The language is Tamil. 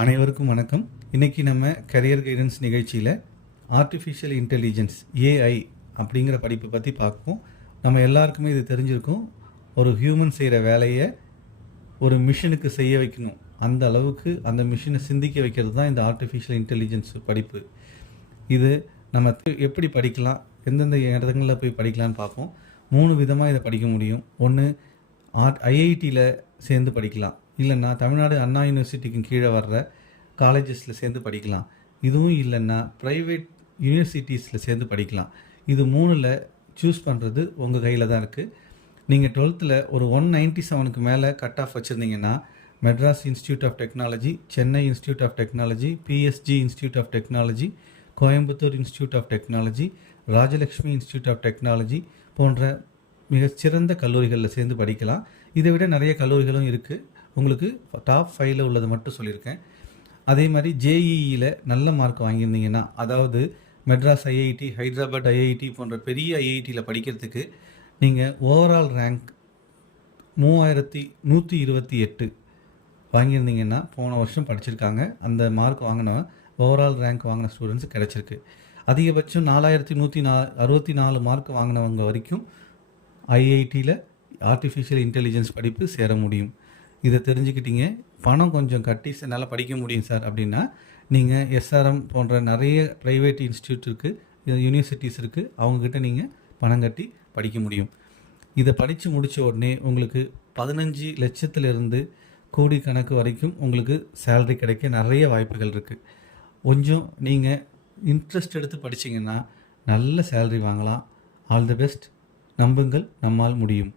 அனைவருக்கும் வணக்கம். இன்றைக்கி நம்ம கரியர் கைடன்ஸ் நிகழ்ச்சியில் ஆர்டிஃபிஷியல் இன்டெலிஜென்ஸ் ஏஐ அப்படிங்கிற படிப்பை பற்றி பார்ப்போம். நம்ம எல்லாருக்குமே இது தெரிஞ்சிருக்கும். ஒரு ஹியூமன் செய்கிற வேலையை ஒரு மிஷினுக்கு செய்ய வைக்கணும், அந்த அளவுக்கு அந்த மிஷினை சிந்திக்க வைக்கிறது தான் இந்த ஆர்டிஃபிஷியல் இன்டெலிஜென்ஸ் படிப்பு. இது நம்ம எப்படி படிக்கலாம், எந்தெந்த இடங்களில் போய் படிக்கலான்னு பார்ப்போம். 3 விதமாக இதை படிக்க முடியும். ஒன்று ஐஐடியில் சேர்ந்து படிக்கலாம், இல்லைன்னா தமிழ்நாடு அண்ணா யூனிவர்சிட்டிக்கு கீழே வர்ற காலேஜஸில் சேர்ந்து படிக்கலாம். இதுவும் இல்லைன்னா ப்ரைவேட் யூனிவர்சிட்டிஸில் சேர்ந்து படிக்கலாம். இது 3ல் சூஸ் பண்ணுறது உங்கள் கையில் தான் இருக்குது. நீங்கள் 12th ஒரு 197க்கு மேலே கட் ஆஃப் வச்சுருந்தீங்கன்னா Madras institute of technology, Chennai institute of technology, PSG institute of technology, Coimbatore institute of technology, Rajalakshmi institute of technology போன்ற மிகச்சிறந்த கல்லூரிகளில் சேர்ந்து படிக்கலாம். இதை விட நிறைய கல்லூரிகளும் இருக்குது. உங்களுக்கு டாப் 5ல் உள்ளது மட்டும் சொல்லியிருக்கேன். அதே மாதிரி ஜேஇஇயில் நல்ல மார்க் வாங்கியிருந்தீங்கன்னா, அதாவது மெட்ராஸ் ஐஐடி, ஹைதராபாத் ஐஐடி போன்ற பெரிய ஐஐடியில் படிக்கிறதுக்கு நீங்கள் ஓவரால் ரேங்க் 3128 வாங்கியிருந்தீங்கன்னா, போன வருஷம் படிச்சிருக்காங்க, அந்த மார்க் வாங்கின ஓவரால் ரேங்க் வாங்கின ஸ்டூடெண்ட்ஸ் கிடச்சிருக்கு. அதிகபட்சம் 4164 மார்க் வாங்கினவங்க வரைக்கும் ஐஐடியில் ஆர்டிஃபிஷியல் இன்டெலிஜென்ஸ் படிப்பு சேர முடியும். இதை தெரிஞ்சுக்கிட்டீங்க. பணம் கொஞ்சம் கட்டி என்னால் படிக்க முடியும் சார் அப்படின்னா, நீங்கள் எஸ்ஆர்எம் போன்ற நிறைய ப்ரைவேட் இன்ஸ்டியூட் இருக்குது, யூனிவர்சிட்டிஸ் இருக்குது, அவங்கக்கிட்ட நீங்கள் பணம் கட்டி படிக்க முடியும். இதை படித்து முடித்த உடனே உங்களுக்கு 15 லட்சத்திலிருந்து கோடிக்கணக்கு வரைக்கும் உங்களுக்கு சேலரி கிடைக்க நிறைய வாய்ப்புகள் இருக்குது. கொஞ்சம் நீங்கள் இன்ட்ரெஸ்ட் எடுத்து படிச்சிங்கன்னா நல்ல சேலரி வாங்கலாம். All the best. நம்புங்கள், நம்மால் முடியும்.